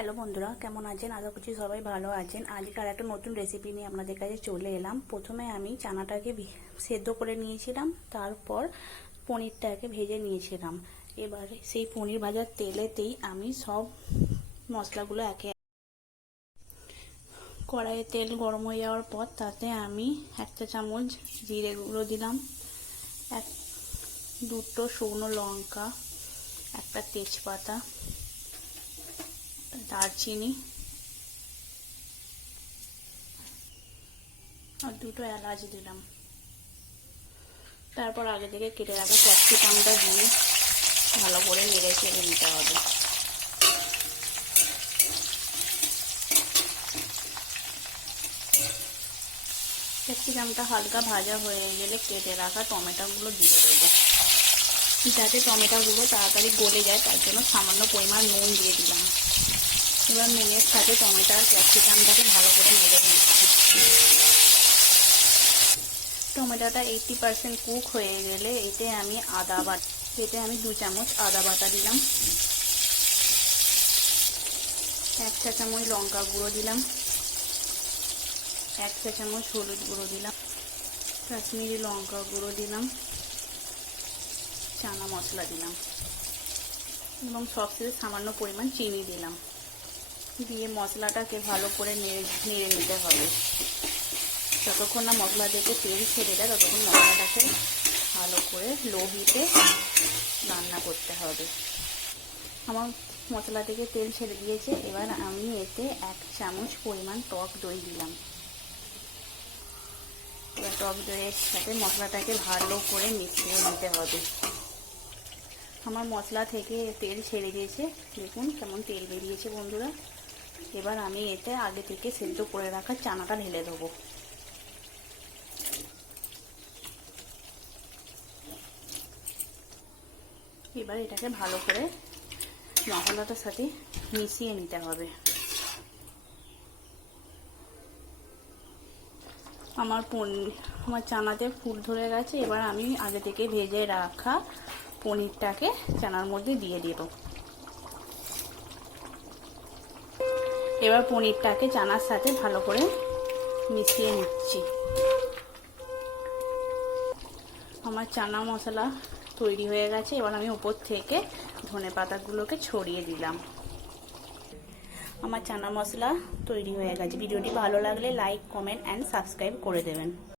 Hello বন্ধুরা, কেমন আছেন? আশা করছি সবাই ভালো আছেন। আজকে আর একটা নতুন রেসিপি নিয়ে আপনাদের কাছে চলে এলাম। প্রথমে আমি চানাটাকে সেদ্ধ করে নিয়েছিলাম, তারপর পনিরটাকে ভেজে নিয়েছিলাম। এবারে সেই পনির ভাজার তেলেতেই আমি সব মশলাগুলো কড়াইয়ে তেল গরম হয়ে যাওয়ার পর তাতে আমি 1 চামচ জিরে গুঁড়ো দিলাম, দুটো শুকনো লঙ্কা, একটা তেজপাতা, দারচিনি আর দুটো এলাচ দিলাম। তারপর আগে থেকে কেটে রাখা ক্যাপসিকামটা দিয়ে ভালো করে নেড়ে চেড়ে নিতে হবে। ক্যাপসিকামটা হালকা ভাজা হয়ে গেলে কেটে রাখা টমেটোগুলো দিয়ে দেবো। যাতে টমেটোগুলো তাড়াতাড়ি গলে যায় তার জন্য সামান্য পরিমাণ নুন দিয়ে দিলাম। এবার নুনের সাথে টমেটো আর ক্যাপসিকামটাকে ভালো করে নেড়ে নিচ্ছি। টমেটোটা 80% কুক হয়ে গেলে এতে আমি 2 চামচ আদা বাটা দিলাম, 1 চা চামচ লঙ্কা গুঁড়ো দিলাম, 1 চা চামচ হলুদ গুঁড়ো দিলাম, কাশ্মীরি লঙ্কা গুঁড়ো দিলাম, চানা মশলা দিলাম এবং সবশেষে সামান্য পরিমাণ চিনি দিলাম। দিয়ে মশলাটাকে ভালো করে নেড়ে নিতে হবে। যতক্ষণ না মশলা থেকে তেল ছেড়ে দেয় ততক্ষণ মশলাটাকে ভালো করে লো হিটে রান্না করতে হবে। আমার মশলা থেকে তেল ছেড়ে দিয়েছে। এবার আমি এতে 1 চামচ পরিমাণ টক দই দিলাম। এবার টক দইয়ের সাথে মশলাটাকে ভালো করে মিশিয়ে নিতে হবে। আমার মশলা থেকে তেল ছেড়ে দিয়েছে, দেখুন কেমন তেল বেরিয়েছে বন্ধুরা। এবার আমি এতে আগে থেকে সেদ্ধ করে রাখা চানাটা ঢেলে দেবো। এবার এটাকে ভালো করে মশলাটার সাথে মিশিয়ে নিতে হবে। আমার চানাতে ফুল ধরে গেছে। এবার আমি আগে থেকে ভেজে রাখা পনিরটাকে চানার মধ্যে দিয়ে দেব। এবার পনিরটাকে চানার সাথে ভালো করে মিশিয়ে নিচ্ছি। আমার চানা মশলা তৈরি হয়ে গেছে। এবার আমি উপর থেকে ধনেপাতাগুলোকে ছড়িয়ে দিলাম। আমার চানা মশলা তৈরি হয়ে গেছে। ভিডিওটি ভালো লাগলে লাইক, কমেন্ট অ্যান্ড সাবস্ক্রাইব করে দেবেন।